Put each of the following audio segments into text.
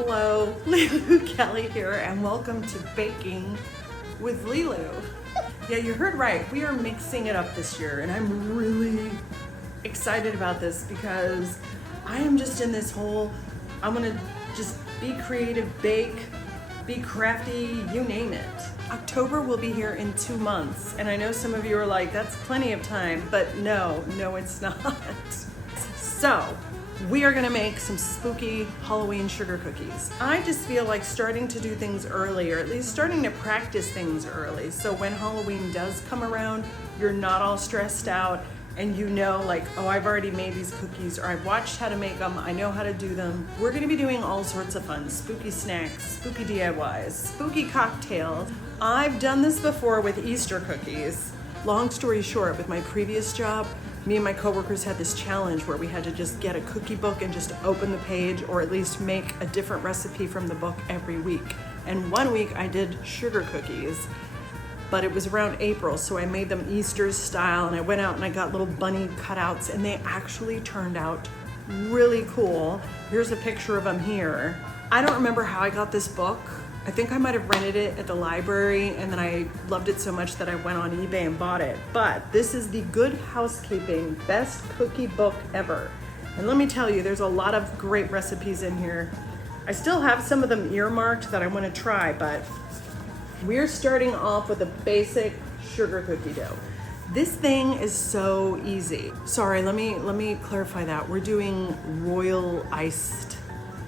hello, Lilu Kelly here, and welcome to Baking with Lilu. Yeah, you heard right. We are mixing it up this year, and I'm really excited about this because I am just in this whole, I'm gonna just be creative, bake, be crafty, you name it. October will be here in 2 months, and I know some of you are like, that's plenty of time, but no, it's not. So, we are gonna make some spooky Halloween sugar cookies. I just feel like starting to do things early, or at least starting to practice things early, so when Halloween does come around, you're not all stressed out, and you know like, oh, I've already made these cookies, or I've watched how to make them, I know how to do them. We're gonna be doing all sorts of fun, spooky snacks, spooky DIYs, spooky cocktails. I've done this before with Easter cookies. Long story short, with my previous job, me and my coworkers had this challenge where we had to just get a cookie book and just open the page, or at least make a different recipe from the book every week. And one week I did sugar cookies, but it was around April, so I made them Easter style, and I went out and I got little bunny cutouts, and they actually turned out really cool. Here's a picture of them here. I don't remember how I got this book. I think I might have rented it at the library, and then I loved it so much that I went on eBay and bought it. But this is the Good Housekeeping Best Cookie Book Ever. And let me tell you, there's a lot of great recipes in here. I still have some of them earmarked that I want to try, but we're starting off with a basic sugar cookie dough. This thing is so easy. Sorry, let me clarify that. We're doing royal iced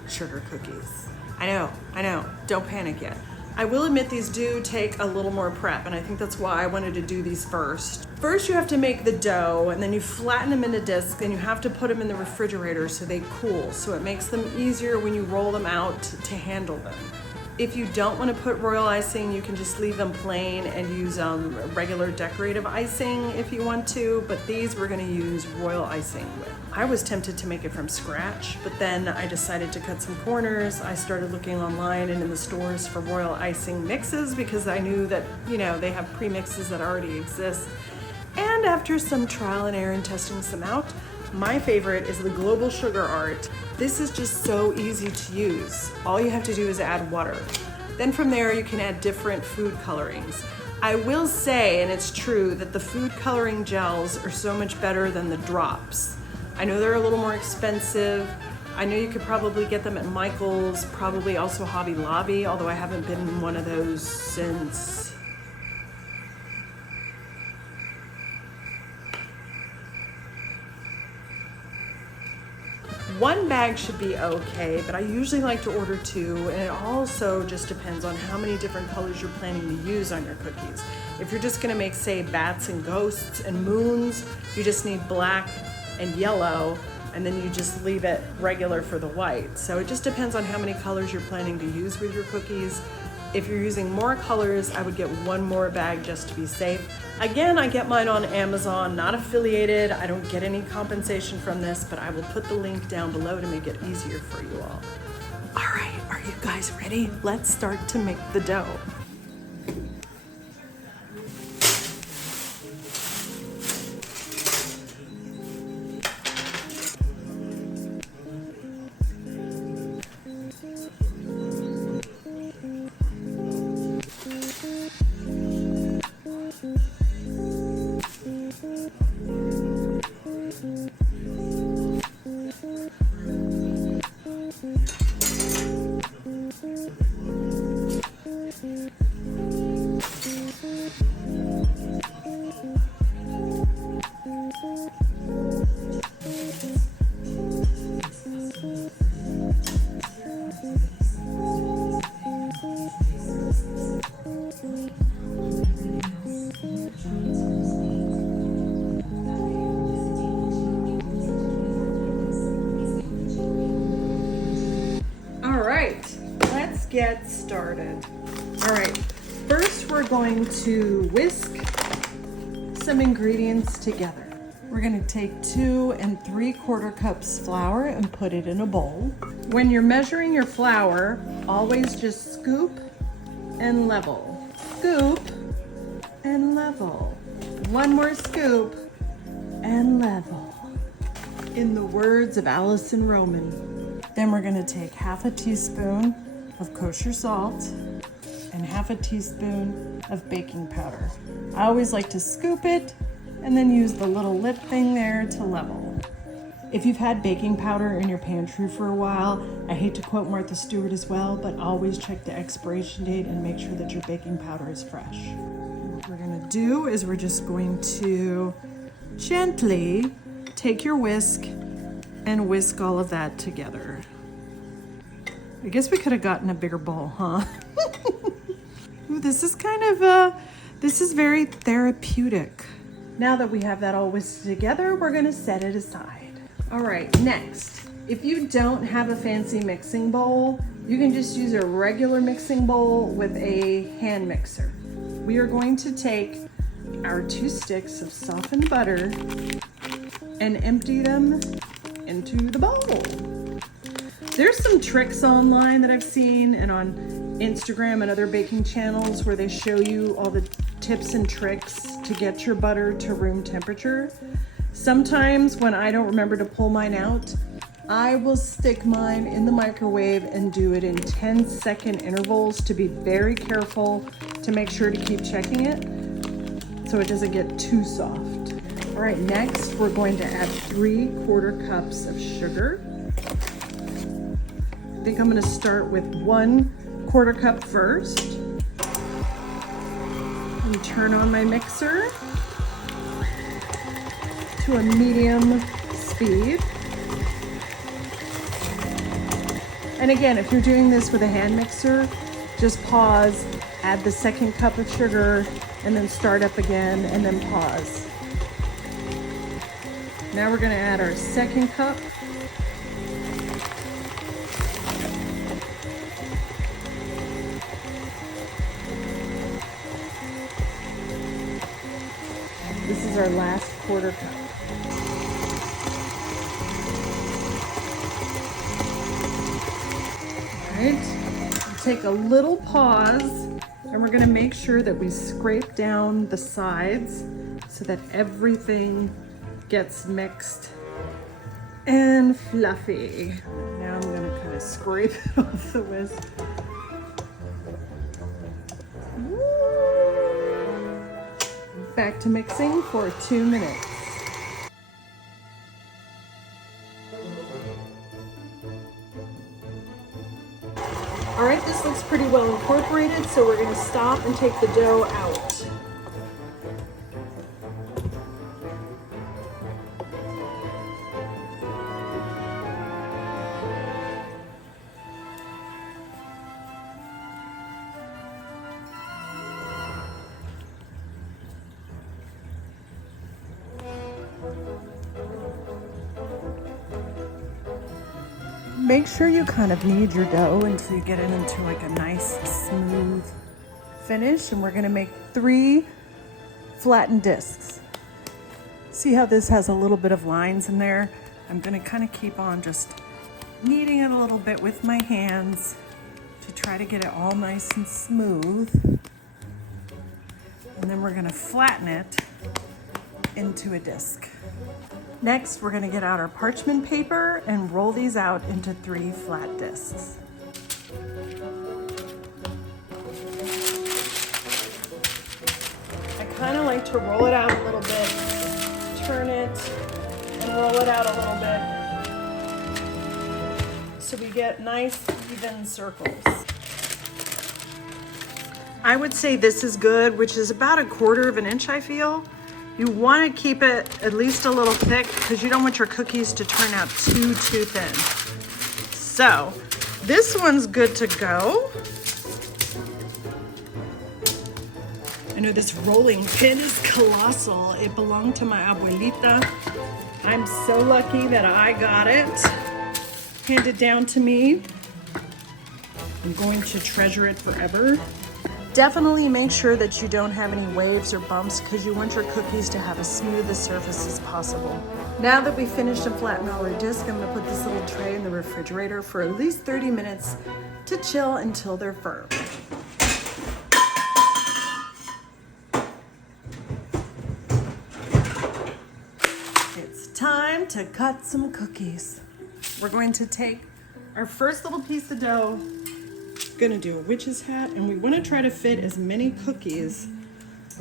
sugar cookies. I know, don't panic yet. I will admit these do take a little more prep, and I think that's why I wanted to do these first. First you have to make the dough, and then you flatten them into discs, and you have to put them in the refrigerator so they cool, so it makes them easier when you roll them out to handle them. If you don't want to put royal icing, you can just leave them plain and use regular decorative icing if you want to, but these we're going to use royal icing with. I was tempted to make it from scratch, but then I decided to cut some corners. I started looking online and in the stores for royal icing mixes because I knew that, you know, they have premixes that already exist. And after some trial and error and testing some out, my favorite is the Global Sugar Art. This is just so easy to use. All you have to do is add water. Then from there you can add different food colorings. I will say, and it's true, that the food coloring gels are so much better than the drops. I know they're a little more expensive. I know you could probably get them at Michael's, probably also Hobby Lobby, although I haven't been in one of those since one bag should be okay, but I usually like to order 2, and it also just depends on how many different colors you're planning to use on your cookies. If you're just gonna make, say, bats and ghosts and moons, you just need black and yellow, and then you just leave it regular for the white. So it just depends on how many colors you're planning to use with your cookies. If you're using more colors, I would get 1 more bag just to be safe. Again, I get mine on Amazon, not affiliated. I don't get any compensation from this, but I will put the link down below to make it easier for you all. All right, are you guys ready? Let's start to make the dough. Get started. All right, first we're going to whisk some ingredients together. We're gonna take 2 3/4 cups flour and put it in a bowl. When you're measuring your flour, always just scoop and level. Scoop and level. 1 more scoop and level. In the words of Allison Roman, Then we're gonna take half a teaspoon of kosher salt and half a teaspoon of baking powder. I always like to scoop it and then use the little lip thing there to level. If you've had baking powder in your pantry for a while, I hate to quote Martha Stewart as well, but always check the expiration date and make sure that your baking powder is fresh. What we're gonna do is we're just going to gently take your whisk and whisk all of that together. I guess we could have gotten a bigger bowl, huh? Ooh, this is kind of, this is very therapeutic. Now that we have that all whisked together, we're gonna set it aside. All right, next, if you don't have a fancy mixing bowl, you can just use a regular mixing bowl with a hand mixer. We are going to take our 2 sticks of softened butter and empty them into the bowl. There's some tricks online that I've seen and on Instagram and other baking channels where they show you all the tips and tricks to get your butter to room temperature. Sometimes when I don't remember to pull mine out, I will stick mine in the microwave and do it in 10-second intervals to be very careful to make sure to keep checking it so it doesn't get too soft. All right, next we're going to add 3/4 cups of sugar. I think I'm gonna start with 1/4 cup first. And turn on my mixer to a medium speed. And again, if you're doing this with a hand mixer, just pause, add the 2nd cup of sugar, and then start up again, and then pause. Now we're gonna add our 2nd cup. This is our last 1/4 cup. All right, take a little pause, and we're gonna make sure that we scrape down the sides so that everything gets mixed and fluffy. Now I'm gonna kind of scrape it off the whisk. Back to mixing for 2 minutes. All right, this looks pretty well incorporated, so we're gonna stop and take the dough out. Make sure you kind of knead your dough until you get it into like a nice smooth finish, and we're gonna make 3 flattened discs. See how this has a little bit of lines in there? I'm gonna kind of keep on just kneading it a little bit with my hands to try to get it all nice and smooth. And then we're gonna flatten it into a disc. Next, we're gonna get out our parchment paper and roll these out into 3 flat discs. I kind of like to roll it out a little bit, turn it, and roll it out a little bit so we get nice, even circles. I would say this is good, which is about 1/4 inch, I feel. You want to keep it at least a little thick because you don't want your cookies to turn out too thin. So this one's good to go. I know this rolling pin is colossal. It belonged to my abuelita. I'm so lucky that I got it handed down to me. I'm going to treasure it forever. Definitely make sure that you don't have any waves or bumps because you want your cookies to have as smooth a surface as possible. Now that we finished and flattened all our discs, I'm gonna put this little tray in the refrigerator for at least 30 minutes to chill until they're firm. It's time to cut some cookies. We're going to take Our first little piece of dough, gonna do a witch's hat, and we want to try to fit as many cookies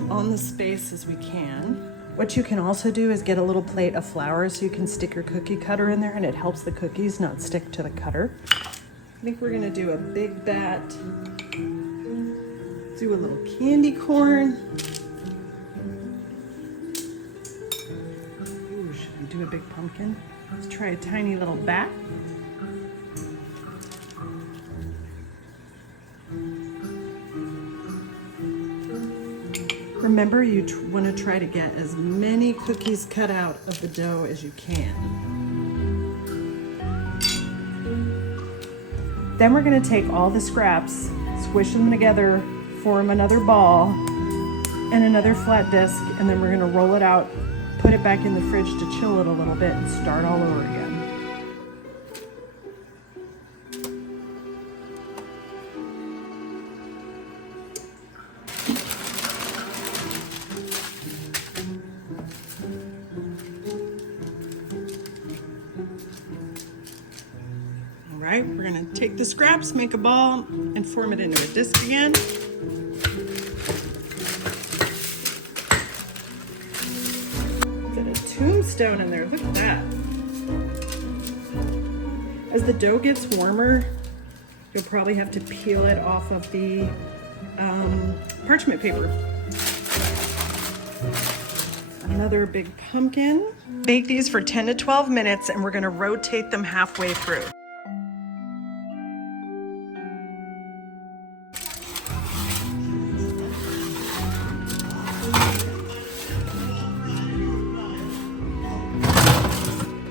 on the space as we can. What you can also do is get a little plate of flour so you can stick your cookie cutter in there, and it helps the cookies not stick to the cutter. I think we're gonna do a big bat, do a little candy corn. Ooh, should we do a big pumpkin? Let's try a tiny little bat. Remember, you want to try to get as many cookies cut out of the dough as you can. Then we're going to take all the scraps, squish them together, form another ball and another flat disc, and then we're going to roll it out, put it back in the fridge to chill it a little bit, and start all over again. Right, we're gonna take the scraps, make a ball, and form it into a disc again. Put a tombstone in there, look at that. As the dough gets warmer, you'll probably have to peel it off of the parchment paper. Another big pumpkin. Bake these for 10 to 12 minutes, and we're gonna rotate them halfway through.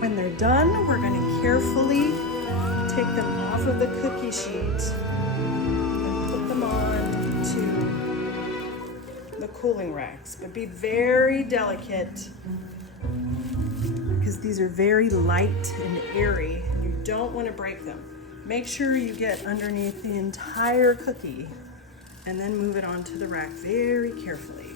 When they're done, we're going to carefully take them off of the cookie sheet and put them on to the cooling racks. But be very delicate because these are very light and airy and you don't want to break them. Make sure you get underneath the entire cookie and then move it onto the rack very carefully.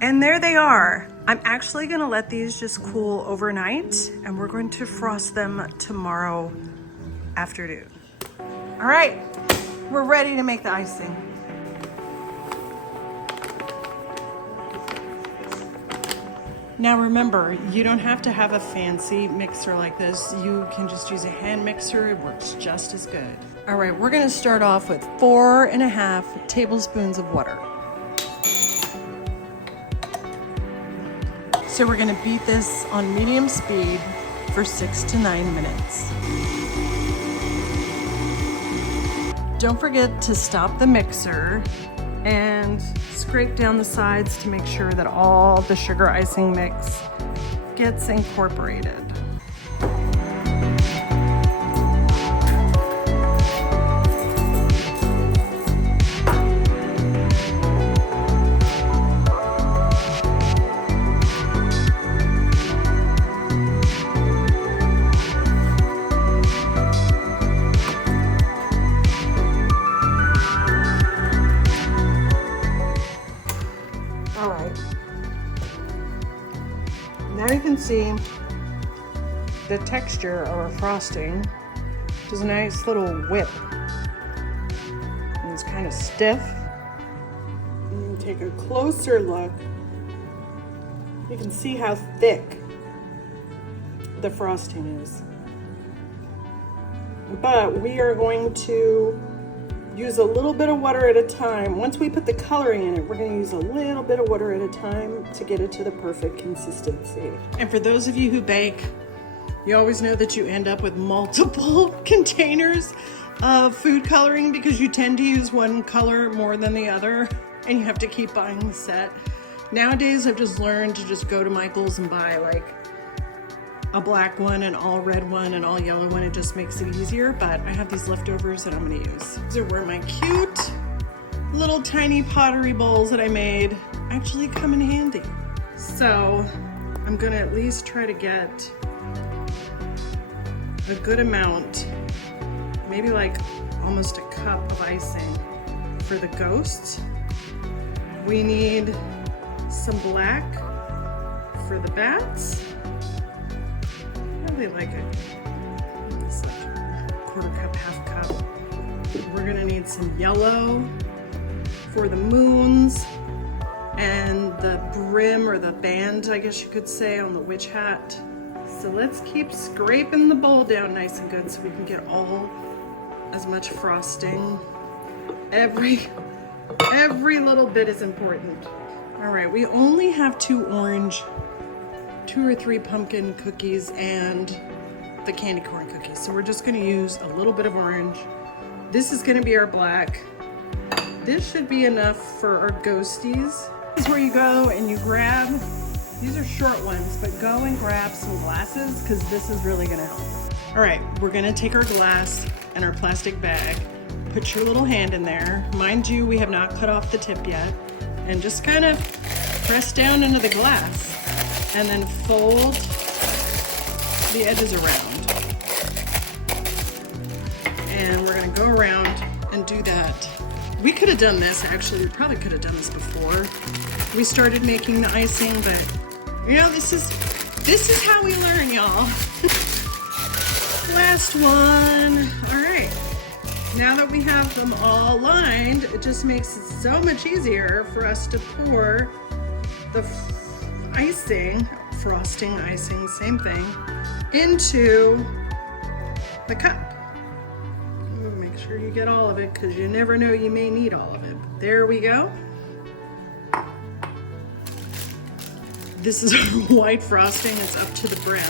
And there they are. I'm actually gonna let these just cool overnight, and we're going to frost them tomorrow afternoon. All right, we're ready to make the icing. Now remember, you don't have to have a fancy mixer like this. You can just use a hand mixer, it works just as good. All right, we're gonna start off with 4.5 tablespoons of water. So we're gonna beat this on medium speed for 6 to 9 minutes. Don't forget to stop the mixer and scrape down the sides to make sure that all the sugar icing mix gets incorporated. Now you can see the texture of our frosting. There's a nice little whip. And it's kind of stiff. And you take a closer look. You can see how thick the frosting is. But we are going to use a little bit of water at a time. Once we put the coloring in it, we're going to use a little bit of water at a time to get it to the perfect consistency. And for those of you who bake, you always know that you end up with multiple containers of food coloring because you tend to use one color more than the other and you have to keep buying the set. Nowadays, I've just learned to just go to Michael's and buy like a black one, an all red one, an all yellow one. It just makes it easier, but I have these leftovers that I'm gonna use. These are where my cute little tiny pottery bowls that I made actually come in handy. So I'm gonna at least try to get a good amount, maybe like almost a cup of icing for the ghosts. We need some black for the bats. probably like it's like a quarter cup, half cup. We're gonna need some yellow for the moons and the brim or the band, I guess you could say, on the witch hat. So let's keep scraping the bowl down nice and good so we can get all as much frosting. Every little bit is important. All right, we only have 2 or 3 pumpkin cookies and the candy corn cookies. So we're just gonna use a little bit of orange. This is gonna be our black. This should be enough for our ghosties. This is where you go and you grab, these are short ones, but go and grab some glasses because this is really gonna help. All right, we're gonna take our glass and our plastic bag, put your little hand in there. Mind you, we have not cut off the tip yet, and just kind of press down into the glass and then fold the edges around. And we're gonna go around and do that. We could have done this, actually, we probably could have done this before we started making the icing, but you know, this is how we learn, y'all. Last one. All right. Now that we have them all lined, it just makes it so much easier for us to pour the icing, frosting, icing, same thing, into the cup. Make sure you get all of it because you never know, you may need all of it. There we go. This is our white frosting. It's up to the brim.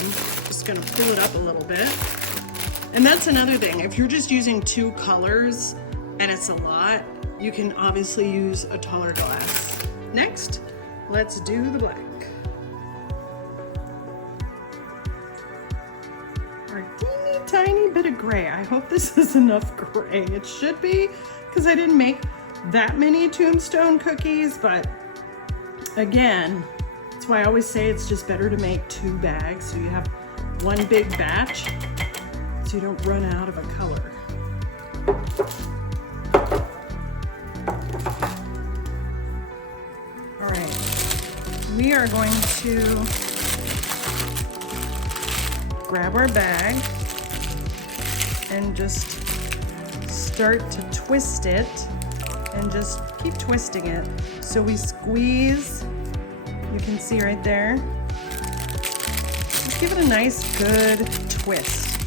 Just gonna pull it up a little bit. And that's another thing. If you're just using 2 colors and it's a lot, you can obviously use a taller glass. Next, let's do the black. Our teeny tiny bit of gray. I hope this is enough gray. It should be, because I didn't make that many tombstone cookies, but again, that's why I always say it's just better to make 2 bags so you have one big batch so you don't run out of a color. All right, we are going to grab our bag and just start to twist it and just keep twisting it. So we squeeze. You can see right there. Just give it a nice, good twist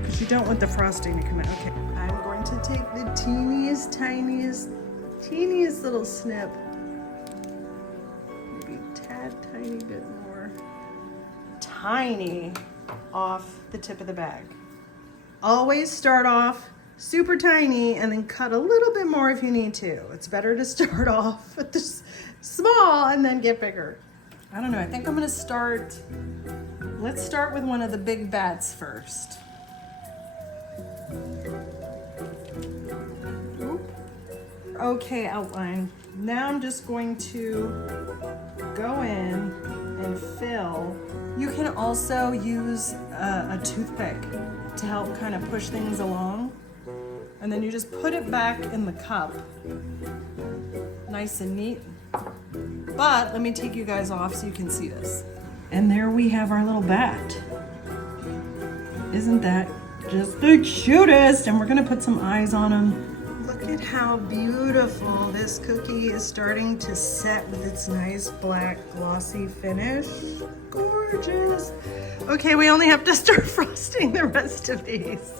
because you don't want the frosting to come out. Okay, I'm going to take the teeniest, teeniest little snip. Maybe a tad tiny bit more. Tiny off the tip of the bag. Always start off super tiny and then cut a little bit more if you need to. It's better to start off at this small and then get bigger. I don't know, I think I'm gonna start, let's start with one of the big bats first. Oop. Okay, outline. Now I'm just going to go in and fill. You can also use a toothpick to help kind of push things along. And then you just put it back in the cup. Nice and neat. But let me take you guys off so you can see this. And there we have our little bat. Isn't that just the cutest? And we're gonna put some eyes on him. Look at how beautiful this cookie is starting to set with its nice black glossy finish. Gorgeous. Okay, we only have to start frosting the rest of these.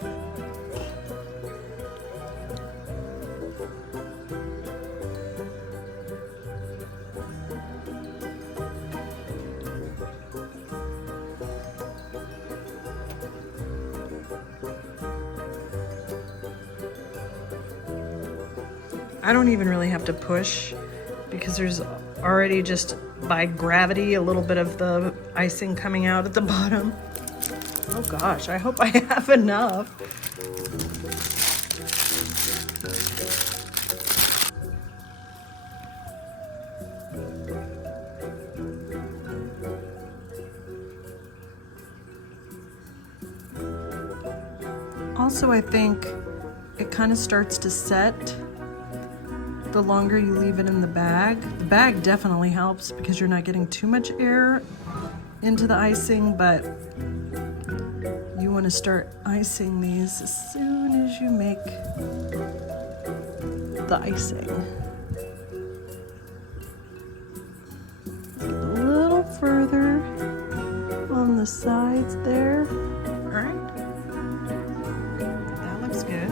I don't even really have to push because there's already just by gravity a little bit of the icing coming out at the bottom. Oh gosh, I hope I have enough. Also, I think it kind of starts to set the longer you leave it in the bag. The bag definitely helps because you're not getting too much air into the icing, but you want to start icing these as soon as you make the icing. A little further on the sides there. All right, that looks good.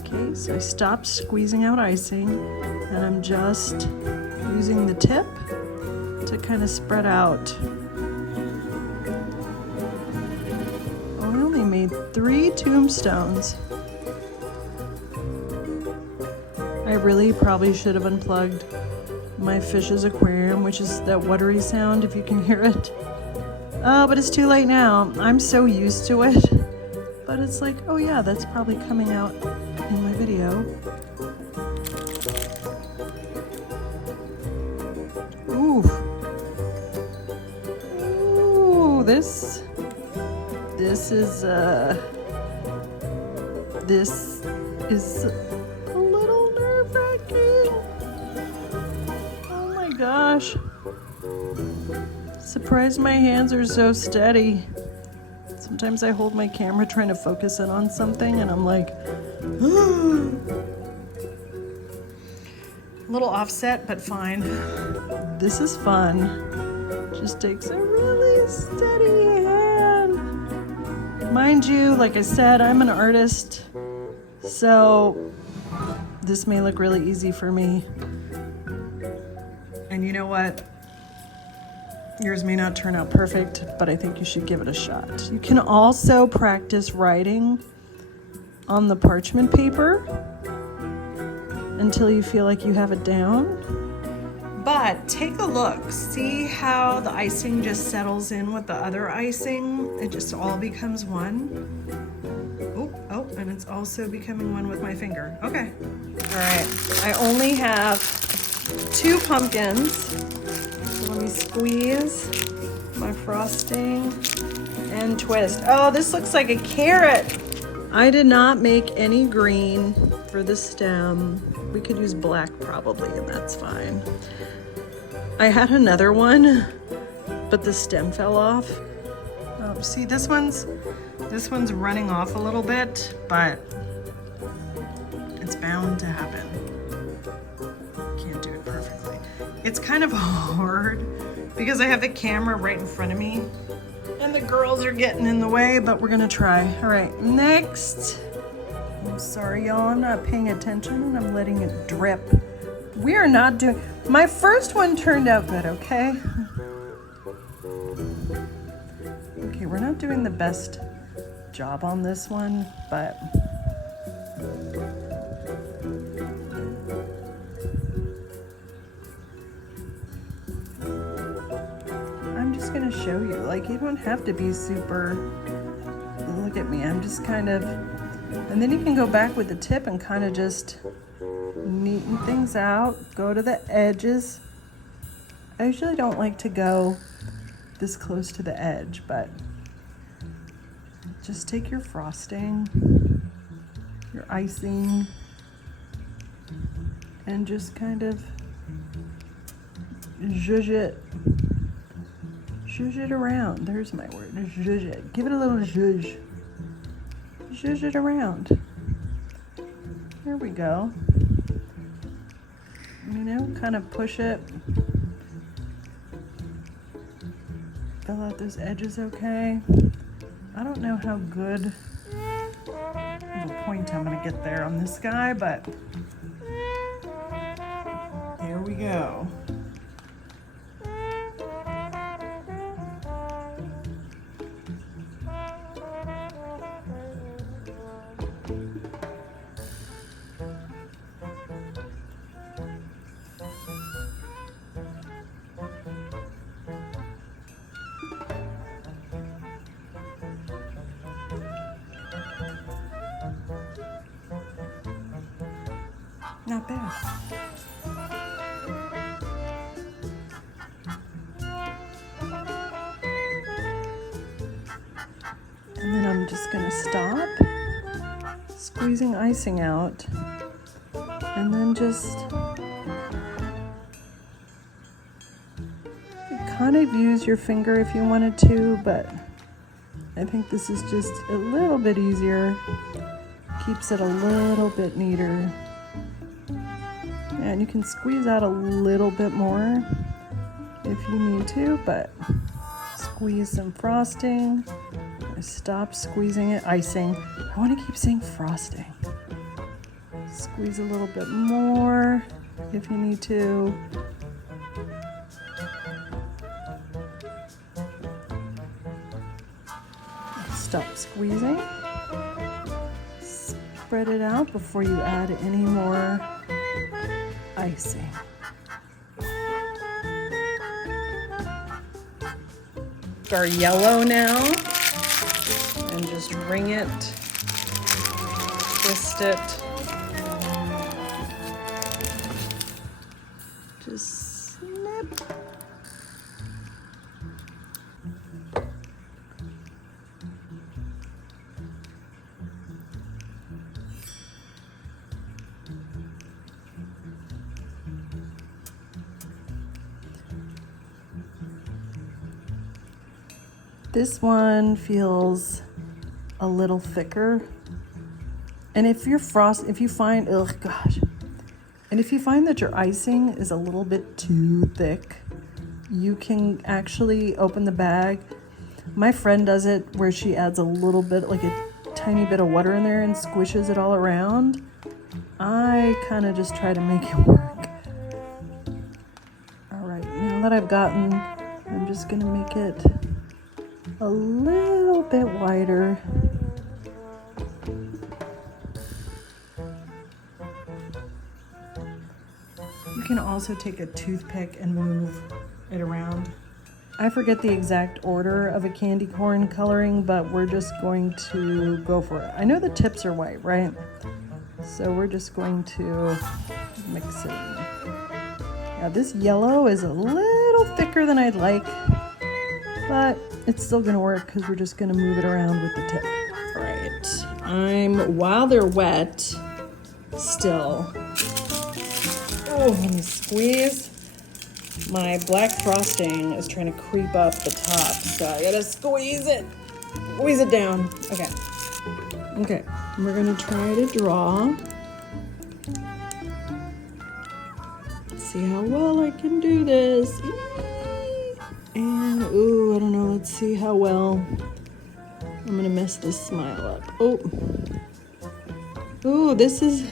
Okay, so I stopped squeezing out icing, and I'm just using the tip to kind of spread out. Oh, I only made 3 tombstones. I really probably should have unplugged my fish's aquarium, which is that watery sound if you can hear it. Oh, but it's too late now. I'm so used to it. But it's like, oh yeah, that's probably coming out in my video. Ooh. Ooh, this is a little nerve-wracking. Oh my gosh. Surprised my hands are so steady. Sometimes I hold my camera trying to focus in on something and I'm like, a little offset, but fine. This is fun. Just takes a really steady hand. Mind you, like I said, I'm an artist, so this may look really easy for me. And you know what? Yours may not turn out perfect, but I think you should give it a shot. You can also practice writing on the parchment paper until you feel like you have it down. But take a look. See how the icing just settles in with the other icing? It just all becomes one. Oh, and it's also becoming one with my finger. Okay. All right. I only have 2 pumpkins. Let me squeeze my frosting and twist. Oh, this looks like a carrot. I did not make any green for the stem. We could use black probably, and that's fine. I had another one, but the stem fell off. Oh, see, this one's running off a little bit, but it's bound to happen. Can't do it perfectly. It's kind of hard because I have the camera right in front of me and the girls are getting in the way, but we're gonna try. All right, next. I'm sorry, y'all, I'm not paying attention and I'm letting it drip. We are not doing, my first one turned out good, okay? Okay, we're not doing the best job on this one, but I'm just gonna show you, like, you don't have to be super, look at me, I'm just kind of, and then you can go back with the tip and kind of just neaten things out, go to the edges. I usually don't like to go this close to the edge, but just take your frosting, your icing, and just kind of zhuzh it around. There's my word, zhuzh it. Give it a little zhuzh. Zhuzh it around. There we go. You know, kind of push it. Fill out those edges okay. I don't know how good of a point I'm gonna get there on this guy, but there we go. Not bad. And then I'm just gonna squeezing icing out, and then just kind of use your finger if you wanted to, but I think this is just a little bit easier, keeps it a little bit neater. And you can squeeze out a little bit more if you need to, but squeeze some frosting. Stop squeezing it, icing. I want to keep saying frosting. Squeeze a little bit more if you need to. Stop squeezing. Spread it out before you add any more icing. Our yellow now, and just ring it, twist it, just snip. This one feels a little thicker. And if you find that your icing is a little bit too thick, you can actually open the bag. My friend does it where she adds a little bit, like a tiny bit of water in there and squishes it all around. I kind of just try to make it work. All right, now that I'm just gonna make it a little bit wider. You can also take a toothpick and move it around. I forget the exact order of a candy corn coloring, but we're just going to go for it. I know the tips are white, right? So we're just going to mix it in. Now this yellow is a little thicker than I'd like, but it's still gonna work because we're just gonna move it around with the tip. All right, while they're wet still, let me squeeze. My black frosting is trying to creep up the top, so I gotta squeeze it down. Okay, we're gonna try to draw. Let's see how well I can do this. And, I don't know, let's see how well. I'm gonna mess this smile up. This is,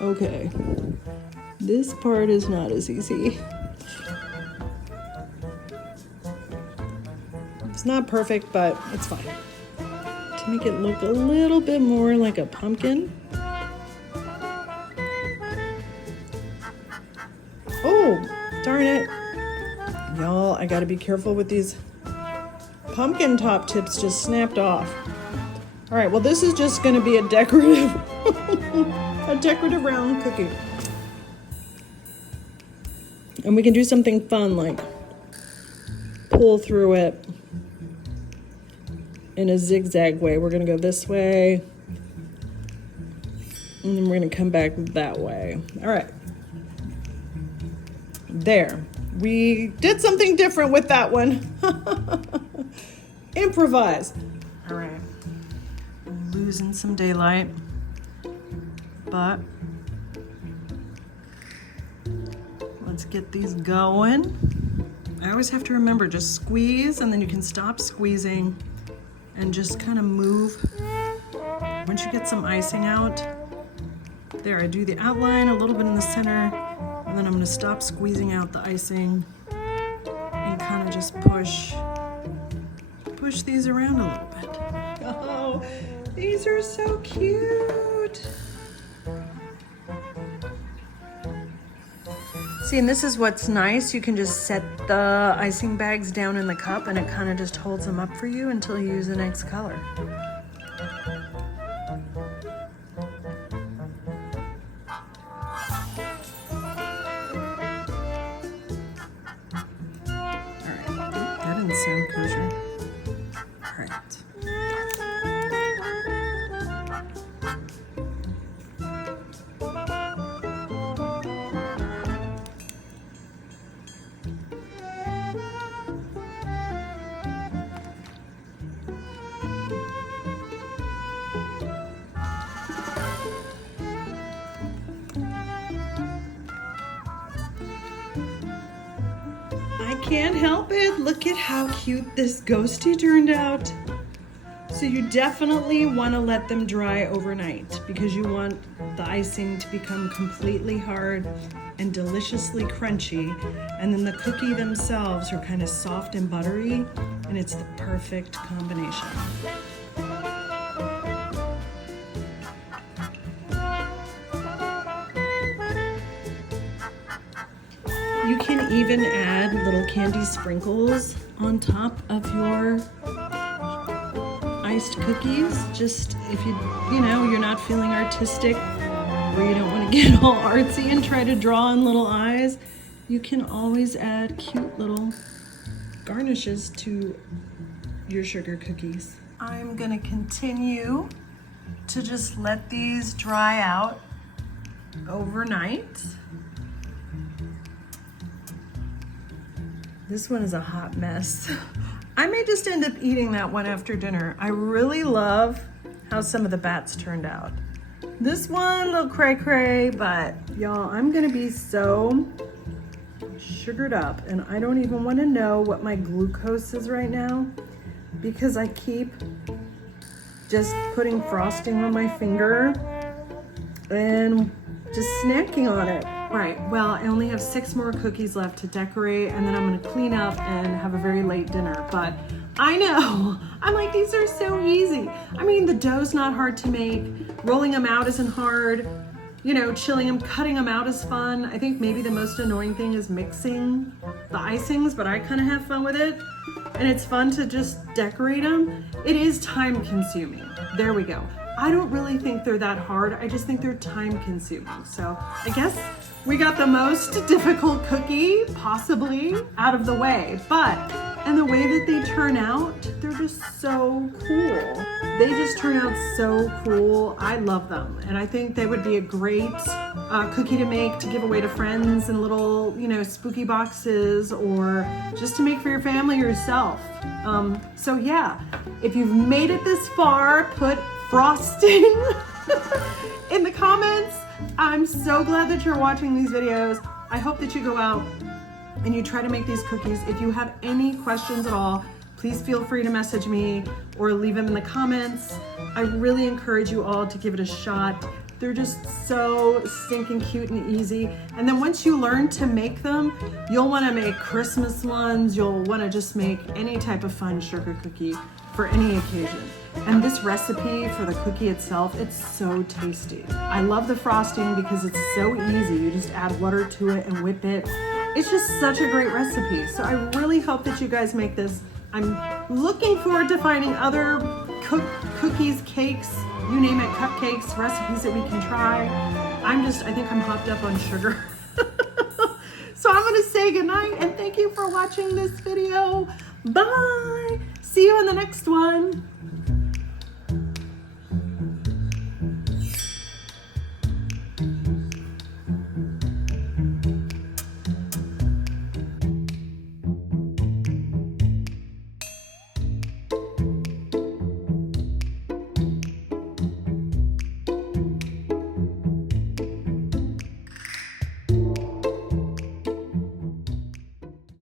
okay. This part is not as easy. It's not perfect, but it's fine. To make it look a little bit more like a pumpkin. Oh, darn it. Y'all, I gotta be careful with these pumpkin top tips just snapped off. All right, well, this is just gonna be a decorative, a decorative round cookie. And we can do something fun like pull through it in a zigzag way. We're gonna go this way, and then we're gonna come back that way. All right, there. We did something different with that one. Improvise. All right, I'm losing some daylight, but let's get these going. I always have to remember, just squeeze, and then you can stop squeezing and just kind of move. Once you get some icing out, there, I do the outline a little bit in the center, and then I'm gonna stop squeezing out the icing and kind of just push these around a little bit. Oh, these are so cute. See, and this is what's nice. You can just set the icing bags down in the cup and it kind of just holds them up for you until you use the next color. Sound kosher. All right. can't help it. Look at how cute this ghosty turned out. So you definitely want to let them dry overnight because you want the icing to become completely hard and deliciously crunchy. And then the cookie themselves are kind of soft and buttery, and it's the perfect combination. You can even add little candy sprinkles on top of your iced cookies. Just if you're not feeling artistic or you don't want to get all artsy and try to draw on little eyes, you can always add cute little garnishes to your sugar cookies. I'm gonna continue to just let these dry out overnight. This one is a hot mess. I may just end up eating that one after dinner. I really love how some of the bats turned out. This one, a little cray-cray, but y'all, I'm gonna be so sugared up, and I don't even wanna know what my glucose is right now because I keep just putting frosting on my finger and just snacking on it. Right, well, I only have 6 more cookies left to decorate, and then I'm gonna clean up and have a very late dinner. But I know, I'm like, these are so easy. I mean, the dough's not hard to make. Rolling them out isn't hard. Chilling them, cutting them out is fun. I think maybe the most annoying thing is mixing the icings, but I kind of have fun with it. And it's fun to just decorate them. It is time consuming. There we go. I don't really think they're that hard. I just think they're time consuming. So I guess we got the most difficult cookie possibly out of the way, and the way that they turn out, they're just so cool. They just turn out so cool. I love them. And I think they would be a great cookie to make to give away to friends in little, spooky boxes, or just to make for your family or yourself. So yeah, if you've made it this far, put frosting in the comments. I'm so glad that you're watching these videos. I hope that you go out and you try to make these cookies. If you have any questions at all, please feel free to message me or leave them in the comments. I really encourage you all to give it a shot. They're just so stinking cute and easy. And then once you learn to make them, you'll want to make Christmas ones. You'll want to just make any type of fun sugar cookie for any occasion. And this recipe for the cookie itself, it's so tasty. I love the frosting because it's so easy. You just add water to it and whip it. It's just such a great recipe. So I really hope that you guys make this. I'm looking forward to finding other cookies, cakes, you name it, cupcakes, recipes that we can try. I think I'm hopped up on sugar. So I'm gonna say goodnight and thank you for watching this video. Bye. See you in the next one.